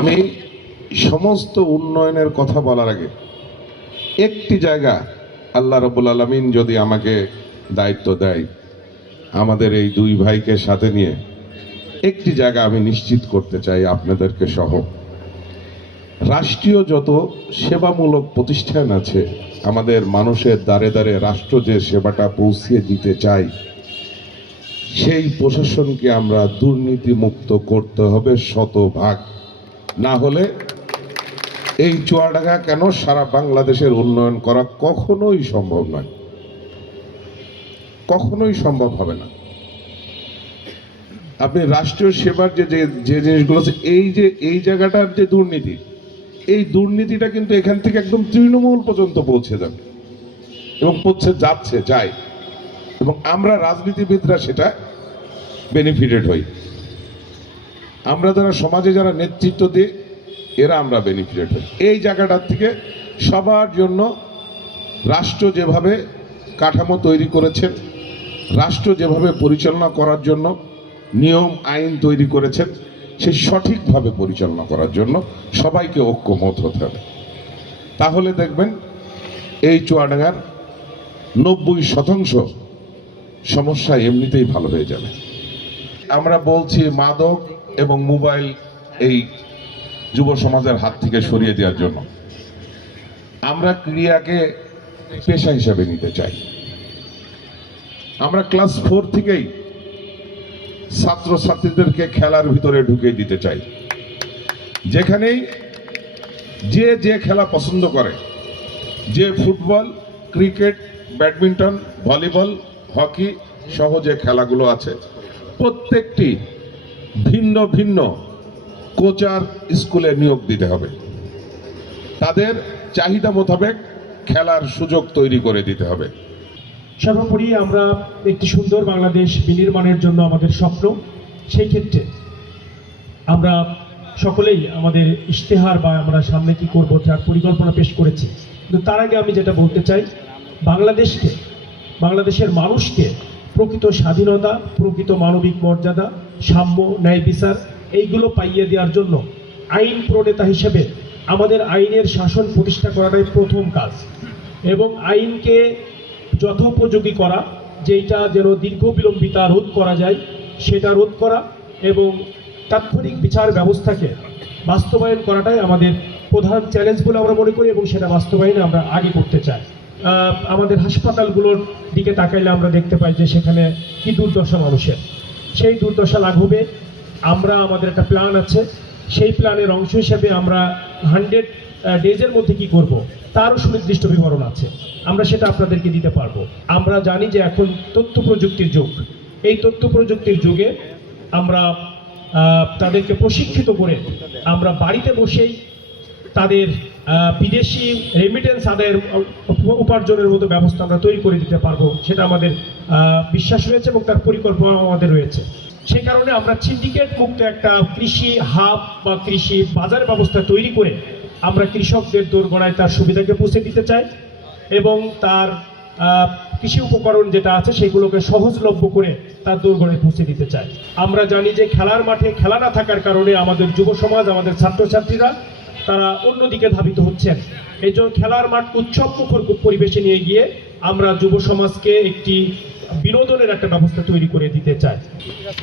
আমি সমস্ত উন্নয়নের কথা বলার আগে একটি জায়গা আল্লাহ রবুল আলমিন যদি আমাকে দায়িত্ব দেয়, আমাদের এই দুই ভাইকে সাথে নিয়ে একটি জায়গা আমি নিশ্চিত করতে চাই আপনাদেরকে সহ। রাষ্ট্রীয় যত সেবামূলক প্রতিষ্ঠান আছে, আমাদের মানুষের দ্বারে দ্বারে রাষ্ট্র যে সেবাটা পৌঁছিয়ে দিতে চাই, সেই প্রশাসনকে আমরা দুর্নীতিমুক্ত করতে হবে শতভাগ। না হলে এই চুয়াডাঙ্গা কেন সারা বাংলাদেশের উন্নয়ন করা কখনোই সম্ভব নয়? কখনোই সম্ভব হবে না। আপনি রাষ্ট্রীয় সেবার যে যে জিনিসগুলো আছে, এই যে, এই জায়গাটার যে দুর্নীতি, এই দুর্নীতিটা কিন্তু এখান থেকে একদম তৃণমূল পর্যন্ত পৌঁছে যাবে এবং পৌঁছে যাচ্ছে, যায়। এবং আমরা রাজনীতিবিদরা সেটা বেনিফিটেড হই। আমরা যারা সমাজে যারা নেতৃত্ব দিই, এরা আমরা বেনিফিটেড হই। এই জায়গাটার থেকে সবার জন্য রাষ্ট্র যেভাবে কাঠামো তৈরি করেছেন, রাষ্ট্র যেভাবে পরিচালনা করার জন্য নিয়ম, আইন তৈরি করেছেন, সে সঠিকভাবে পরিচালনা করার জন্য সবাইকে ঐক্যমত হতে হবে। তাহলে দেখবেন, এই চুয়াডাঙ্গার নব্বই শতাংশ সমস্যা এমনিতেই ভালো হয়ে যাবে। আমরা বলছি মাদক এবং মোবাইল এই যুব সমাজের হাত থেকে সরিয়ে দেওয়ার জন্য। আমরা ক্রিয়াকে পেশা হিসাবে নিতে চাই। আমরা ক্লাস ফোর থেকেই ছাত্রছাত্রীদেরকে খেলার ভিতরে ঢুকে দিতে চাই। যেখানেই যে যে খেলা পছন্দ করে, যে football, cricket, badminton, volleyball, hockey সহ যে খেলাগুলো আছে, প্রত্যেকটি ভিন্ন ভিন্ন কোচার স্কুলে নিয়োগ দিতে হবে। তাদের চাহিদা মোতাবেক খেলার সুযোগ তৈরি করে দিতে হবে। সর্বোপরি আমরা একটি সুন্দর বাংলাদেশ বিনির্মাণের জন্য আমাদের স্বপ্ন, সেই ক্ষেত্রে আমরা সকলেই আমাদের ইশতেহার বা আমরা সামনে কি করব তার পরিকল্পনা পেশ করেছি। কিন্তু তার আগে আমি যেটা বলতে চাই, বাংলাদেশকে, বাংলাদেশের মানুষকে প্রকৃত স্বাধীনতা, প্রকৃত মানবিক মর্যাদা, সাম্য ন্যায় বিচার, এইগুলো পাইয়ে দেওয়ার জন্য আইন প্রণেতা হিসেবে আমাদের আইনের শাসন প্রতিষ্ঠা করাটাই প্রথম কাজ। এবং আইনকে যথোপযোগী করা যেটা যেন দীর্ঘ বিলম্বিতা রোধ করা যায়, সেটা রোধ করা এবং তাৎক্ষণিক বিচার ব্যবস্থাকে বাস্তবায়ন করাটাই আমাদের প্রধান চ্যালেঞ্জ বলে আমরা মনে করি এবং সেটা বাস্তবায়নে আমরা আগে করতে চাই। আমাদের হাসপাতালগুলোর দিকে তাকাইলে আমরা দেখতে পাই যে সেখানে কি দুর্দশা মানুষের। সেই দুর্দশা লাঘবে। আমরা, আমাদের একটা প্ল্যান আছে। সেই প্ল্যানের অংশ হিসেবে আমরা হান্ড্রেড ডেজের মধ্যে কি করব? তারও সুনির্দিষ্ট বিবরণ আছে। আমরা সেটা আপনাদেরকে দিতে পারব। আমরা জানি যে এখন তথ্য প্রযুক্তির যুগ। এই তথ্য প্রযুক্তির যুগে আমরা তাদেরকে প্রশিক্ষিত করে আমরা বাড়িতে বসেই তাদের বিদেশি রেমিটেন্স আদায়ের উপার্জনের মতো ব্যবস্থা আমরা তৈরি করে দিতে পারব, সেটা আমাদের বিশ্বাস রয়েছে এবং তার পরিকল্পনা আমাদের রয়েছে। সেই কারণে আমরা সিন্ডিকেট মুক্ত একটা কৃষি হাব বা কৃষি বাজার ব্যবস্থা তৈরি করে আমরা কৃষকদের দোরগোড়ায় তার সুবিধাকে পৌঁছে দিতে চাই এবং তার কৃষি উপকরণ যেটা আছে সেগুলোকে সহজলভ্য করে তার দোরগোড়ায় পৌঁছে দিতে চাই। আমরা জানি যে খেলার মাঠে খেলা না থাকার কারণে আমাদের যুব সমাজ, আমাদের ছাত্রছাত্রীরা তারা অন্যদিকে ধাবিত হচ্ছেন। এই জন্য খেলার মাঠ উৎসব মুখর পরিবেশে নিয়ে গিয়ে আমরা যুব সমাজকে একটি বিনোদনের একটা ব্যবস্থা তৈরি করে দিতে চাই।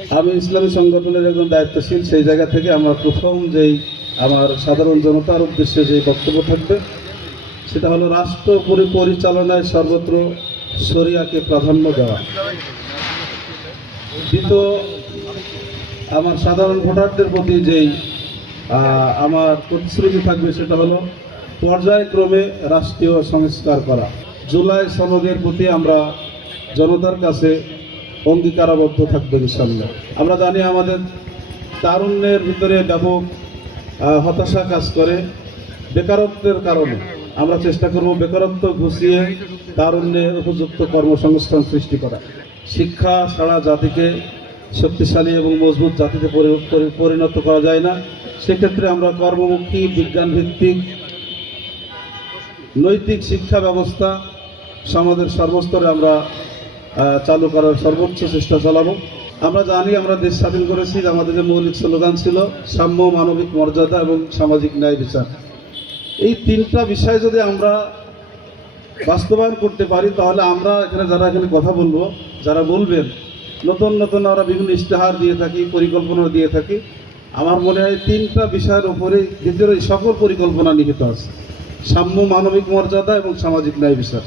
আমি ইসলামী সংগঠনের একজন দায়িত্বশীল, সেই জায়গা থেকে আমার প্রথম যেই আমার সাধারণ জনতার উদ্দেশ্যে যে বক্তব্য থাকবে, সেটা হলো রাষ্ট্র পরি- পরিচালনায় সর্বত্র শরিয়াকে প্রাধান্য দেওয়া। দ্বিতীয় আমার সাধারণ ভোটারদের প্রতি যেই আমার প্রতিশ্রুতি থাকবে সেটা হলো পর্যায়ক্রমে রাষ্ট্রীয় সংস্কার করা। জুলাই সনদের প্রতি আমরা জনতার কাছে অঙ্গীকারাবদ্ধ থাকবে ইনশাল্লাহ আমরা জানি আমাদের তারুণ্যের ভিতরে ব্যাপক হতাশা কাজ করে। বেকারত্বের কারণে আমরা চেষ্টা করব বেকারত্ব ঘুষিয়ে তারুণ্যে উপযুক্ত কর্মসংস্থান সৃষ্টি করা। শিক্ষা ছাড়া জাতিকে শক্তিশালী এবং মজবুত জাতিতে পরি- পরি- পরিণত করা যায় না। সেক্ষেত্রে আমরা কর্মমুখী, বিজ্ঞানভিত্তিক, নৈতিক শিক্ষা ব্যবস্থা সমাজের সর্বস্তরে আমরা চালু করার সর্বোচ্চ চেষ্টা চালাবো। আমরা জানি আমরা দেশ স্বাধীন করেছি, আমাদের যে মৌলিক স্লোগান ছিল, সাম্য, মানবিক মর্যাদা এবং সামাজিক ন্যায় বিচার। এই তিনটা বিষয় যদি আমরা বাস্তবায়ন করতে পারি, তাহলে আমরা এখানে যারা এখানে কথা বলব, যারা বলবেন, নতুন নতুন আমরা বিভিন্ন ইশতেহার দিয়ে থাকি, পরিকল্পনা দিয়ে থাকি আমার মনে হয় তিনটা বিষয়ের উপরে ভিতরে সকল পরিকল্পনা নিহিত আছে। সাম্য, মানবিক মর্যাদা এবং সামাজিক ন্যায় বিচার